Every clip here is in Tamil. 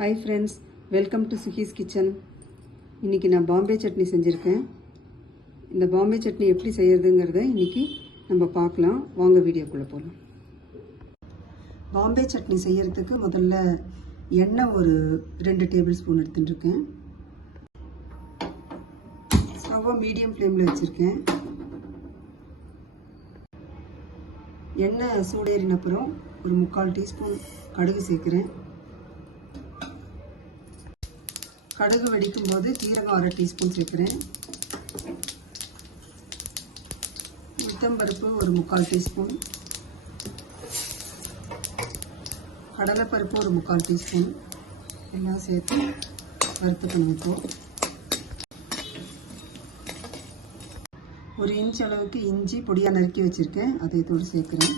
Hi friends, welcome to Suki's Kitchen. இன்னைக்கு நான் பாம்பே சட்னி செஞ்சிருக்கேன். இந்த பாம்பே சட்னி எப்படி செய்யறதுங்கறதை இன்னைக்கு நம்ம பார்க்கலாம். வாங்க வீடியோக்குள்ள போலாம். பாம்பே சட்னி செய்யறதுக்கு முதல்ல எண்ணெய் ஒரு 2 டேபிள் ஸ்பூன் எடுத்துட்டுருக்கேன். ஸ்டவ் மீடியம் ஃப்ளேம்ல வச்சிருக்கேன். எண்ணெய் சூடேறின அப்புறம் ஒரு 3/4 டீஸ்பூன் கடுகு சேர்க்கிறேன். கடுகு வெடிக்கும் போது ஜீரகம் 1/2 டீஸ்பூன் சேர்க்கிறேன். உளுத்தம்பருப்பு ஒரு 3/4 டீஸ்பூன், கடலைப்பருப்பு ஒரு 3/4 டீஸ்பூன் எல்லாம் சேர்த்து வறுத்துக்கணும். இப்போ 1 இன்ச் அளவுக்கு இஞ்சி பொடியாக நறுக்கி வச்சுருக்கேன், அதை இதோடு சேர்க்குறேன்.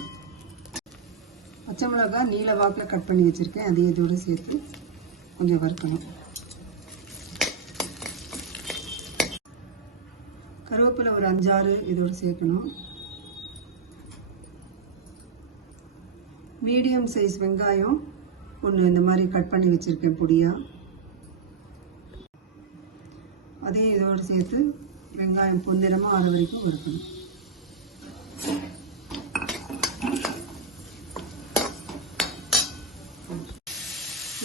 பச்சை மிளகாய் நீல வாக்கில் கட் பண்ணி வச்சுருக்கேன், அதையும் இதோடு சேர்த்து கொஞ்சம் வறுக்கணும். கருவேப்பிலை ஒரு 5-6 இதோடு சேர்க்கணும். மீடியம் சைஸ் வெங்காயம் ஒன்று இந்த மாதிரி கட் பண்ணி வச்சுருக்கேன் பொடியாக, அதையும் இதோடு சேர்த்து வெங்காயம் பொன்னிறமாக ஆற வரைக்கும் வறுக்கணும்.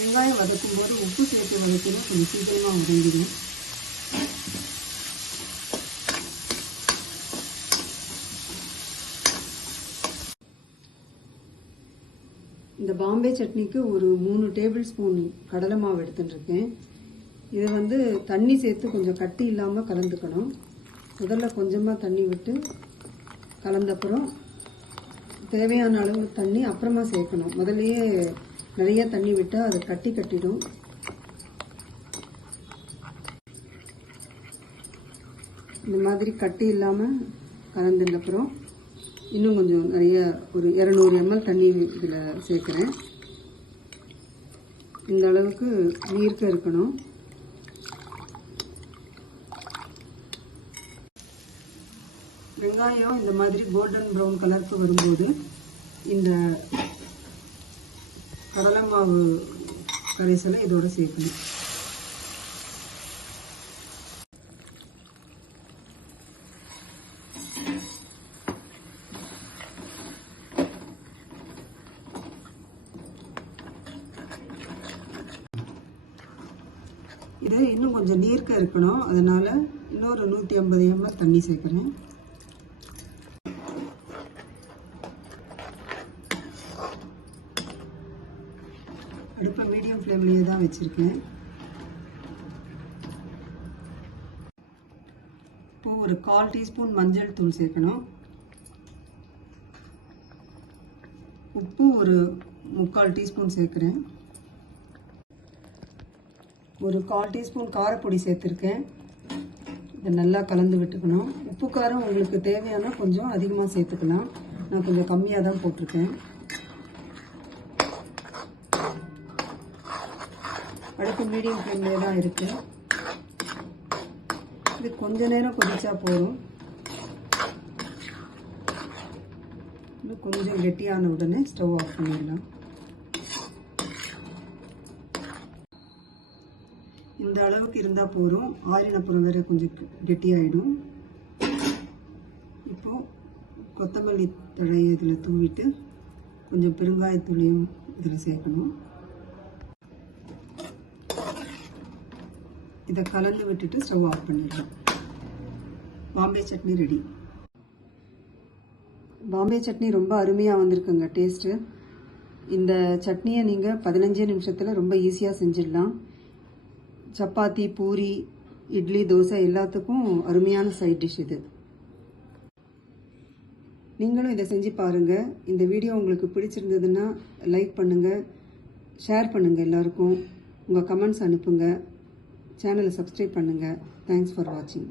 வெங்காயம் வதக்கும் போது உப்பு சேர்த்து வதக்கணும், கொஞ்சம் சீக்கிரமாக வதங்கிடும். இந்த பாம்பே சட்னிக்கு ஒரு 3 டேபிள் ஸ்பூன் கடலை மாவு எடுத்துட்டுருக்கேன். இதை வந்து தண்ணி சேர்த்து கொஞ்சம் கட்டி இல்லாமல் கலந்துக்கணும். முதல்ல கொஞ்சமாக தண்ணி விட்டு கலந்தப்புறம் தேவையான அளவு தண்ணி அப்புறமா சேர்க்கணும். முதல்லையே நிறைய தண்ணி விட்டால் அது கட்டிடும். இந்த மாதிரி கட்டி இல்லாமல் கலந்ததுக்கப்புறம் இன்னும் கொஞ்சம் நிறைய ஒரு 200 ml தண்ணி இதில் சேர்க்குறேன். இந்த அளவுக்கு நீர்க்க இருக்கணும். வெங்காயம் இந்த மாதிரி கோல்டன் ப்ரௌன் கலருக்கு வரும்போது இந்த கடலை மாவு கரைசலை இதோட சேர்க்கணும். இது இன்னும் கொஞ்சம் நீர்க்க இருக்கணும், அதனால இன்னொரு 150 ml தண்ணி சேர்க்குறேன். அடுப்பை மீடியம் ஃப்ளேம்லேயே தான் வச்சுருக்கேன். இப்போ ஒரு 1/4 டீஸ்பூன் மஞ்சள் தூள் சேர்க்கணும். உப்பு ஒரு 3/4 டீஸ்பூன் சேர்க்குறேன். ஒரு 1/4 டீஸ்பூன் காரப்பொடி சேர்த்துருக்கேன். இதை நல்லா கலந்து விட்டுக்கணும். உப்பு காரம் உங்களுக்கு தேவையான கொஞ்சம் அதிகமாக சேர்த்துக்கலாம், நான் கொஞ்சம் கம்மியாக தான் போட்டிருக்கேன். அடுப்பு மீடியம் ஃப்ளேம்லேயே தான் இருக்கு. இது கொஞ்ச நேரம் கொதிச்சா போதும். இன்னும் கொஞ்சம் கெட்டியான உடனே ஸ்டவ் ஆஃப் பண்ணிடலாம். இந்த அளவுக்கு இருந்தால் போதும். ஆறினப்புறம் வேற கொஞ்சம் கெட்டியாயிடும். இப்போ கொத்தமல்லி தழையை இதில் தூவிட்டு கொஞ்சம் பெருங்காயத்தூளையும் இதில் சேர்க்கணும். இதை கலந்து விட்டுட்டு ஸ்டவ் ஆஃப் பண்ணிடலாம். பாம்பே சட்னி ரெடி. பாம்பே சட்னி ரொம்ப அருமையாக வந்திருக்குங்க டேஸ்ட்டு. இந்த சட்னியை நீங்கள் 15 நிமிஷத்தில் ரொம்ப ஈஸியாக செஞ்சிடலாம். சப்பாத்தி, பூரி, இட்லி, தோசை எல்லாத்துக்கும் அருமையான சைட் டிஷ் இது. நீங்களும் இதை செஞ்சு பாருங்கள். இந்த வீடியோ உங்களுக்கு பிடிச்சிருந்ததுன்னா லைக் பண்ணுங்கள், ஷேர் பண்ணுங்கள், எல்லாருக்கும் உங்கள் கமெண்ட்ஸ் அனுப்புங்க, சேனலை சப்ஸ்கிரைப் பண்ணுங்கள். தேங்க்ஸ் ஃபார் வாட்சிங்.